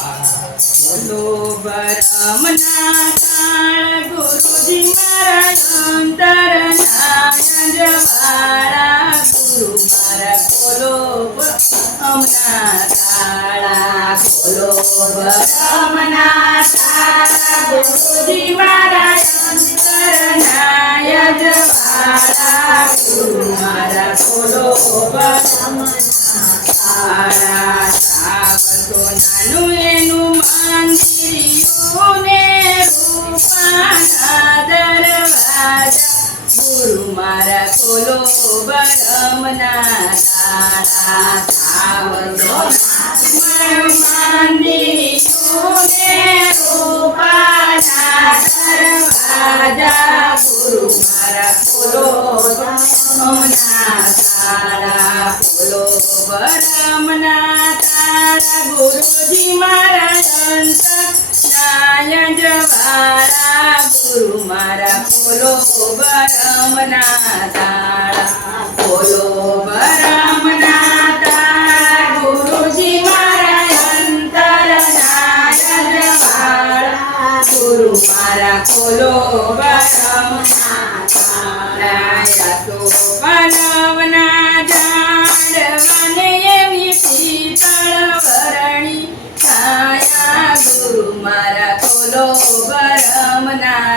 બોલો બરમના તાળ ગુરુજી મારા અંતરના જવાળા ગુરુ મારા ખોલો બરમના તાળા ખોલો બરમના તાળા ગુરુજી મારા અંતરના જવાળા ગુરુ મારા ખોલો બરમના તાળા સાવતો નાનું મારા ખોલો બરમના તાળા સાવતો નાનું મંદિરિયું ને રૂપાના મારા ખોલો બરમના તાળા ખોલો બરમના તાળા ગુરુજી મારા સંત નાય ગુરુ મારા ખોલો બરમના તાળા ખોલો બરમના તાળા ગુરુજી મારા અંતર નાય જવાળા ગુરુ મારા ખોલો બરમના તાળા તો પલવના ઝાડવાને એવી શીતળ વરણી છાયા ગુરુ મારા ખોલો બરમના તાળા તો પલવના ઝાડવાને એવી શીતળ વરણી છાયા ગુરુ મારા ખોલો બરમના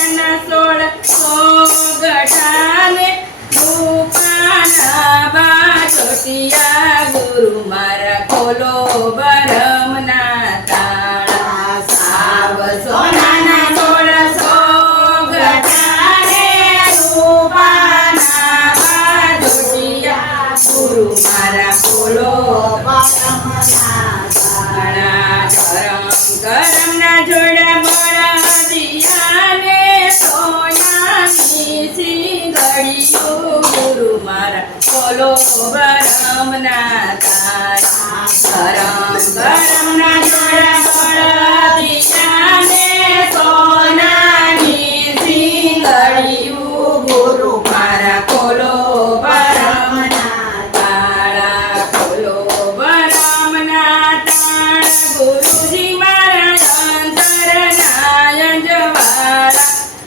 મારા ખોલો બરમના તાળા કરમ કરમના જોડા બળા દિયાને સોનાની સિંગડીયું ગુરુ મારા ખોલો બરમના તાળા ખોલો બરમના તાળા ગુરુજી મારા મારા અંતરના જવાળા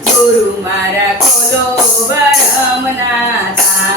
ગુરુ મારા ખોલો બરમના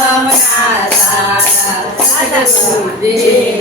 Namastara, Sadhguru